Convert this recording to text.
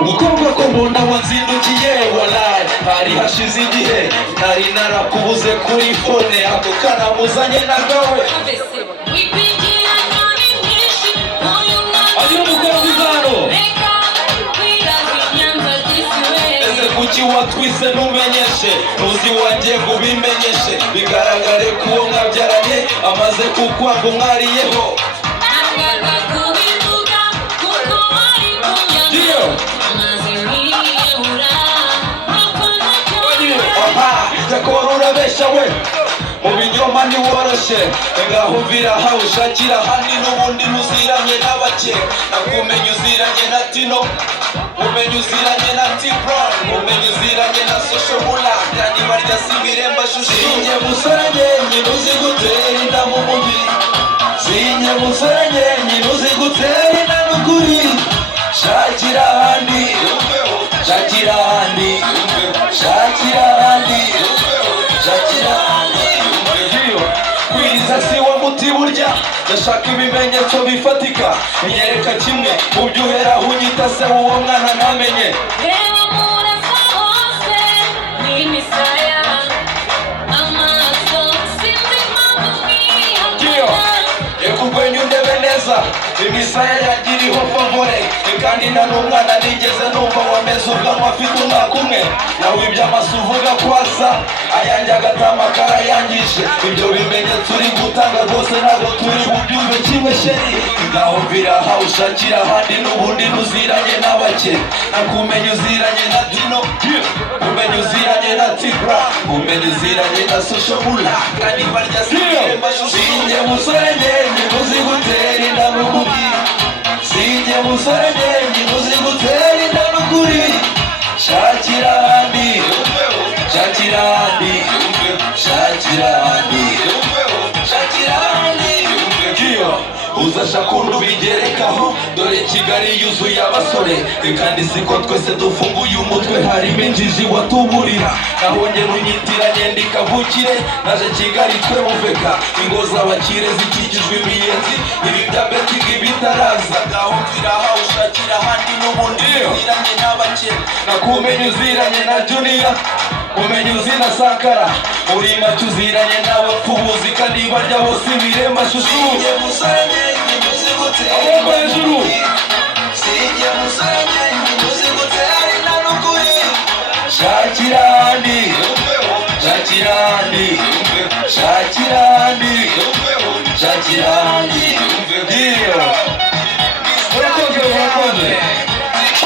umukobwa ko mbona wanzindukiye walayi hari hashize igihe nari narakubuze kuri fone ako kanamuzanye nagawe agira umukobwa izano ese kuki watwise ntumenyeshe ntuzi wagiye kubimenyeshe bigaragare ko uwo mwabyaranye amaze kukwanga umwariyeho Jakora urabesha we mu binyoma ntiworoshe ngaho mvira aho ushakira ahandi n'ubundi ntuziranye n'abake nakumenye uziranye na Tino umenye uziranye na T-Brown umenye uziranye na Social Mula kandi barya si ibiremba shusho sinye musore nyine uzi gutera inda mu mubiri sinye musore nyine uzi gutera inda n'ukuri shakira ahandi shakira ahandi shakira ahandi shakira ahandi kwiza si wo muti burya ndashaka ibimenyetso bifatika nyereka kimwe mu byo uhera unyita se uwo mwana ntamenye reba murasa hose ni misaya amaso sinzi impamvu mwihakana reka urwenya undebe neza imisaya yagiriho favore kandi nta n'umwana nigeze numva wameze ubwanwa afite umwaka umwe nawe iby'amaso uvuga kwasa ayanjye agatama karayangije ibyo bimenyetso uri gutanga rwose ntabwo turi bubyumve kimwe sheri naho mvira aho ushakira ahandi n'ubundi ntuziranye n'abake nakumenye uziranye na Tino umenye uziranye na Tigra umenye uziranye na Social Mula kandi barya sinema sinjye musore njye uzi gutera inda n'umubiri sinjye musore njye uzi gutera inda n'ukuri shakira ahandi shakira ahandi shakira ahandi shakira ahandi uzashaka undi ubigerekaho dore Kigali yuzuye abasore kandi siko twese dufunguye umutwe harimo injiji watuburira naho njye ntunyitiranye ndikavukire naje Kigali twe muveka ingo z'abakire zikikijwe imiyenzi ibi bya betingi bitaraza ngaho mvira aho ushakira ahandi n'ubundi uziranye n'abakire nakumenye uziranye na Junior umenye uzina Sankara muri make uziranye n'abapfubuzi kandi barya bose ibirema shushu amaboko hejuru sinjye musore njye uzi gutera inda n'ukuri shakira ahandi shakira ahandi shakira ahandi shakira ahandi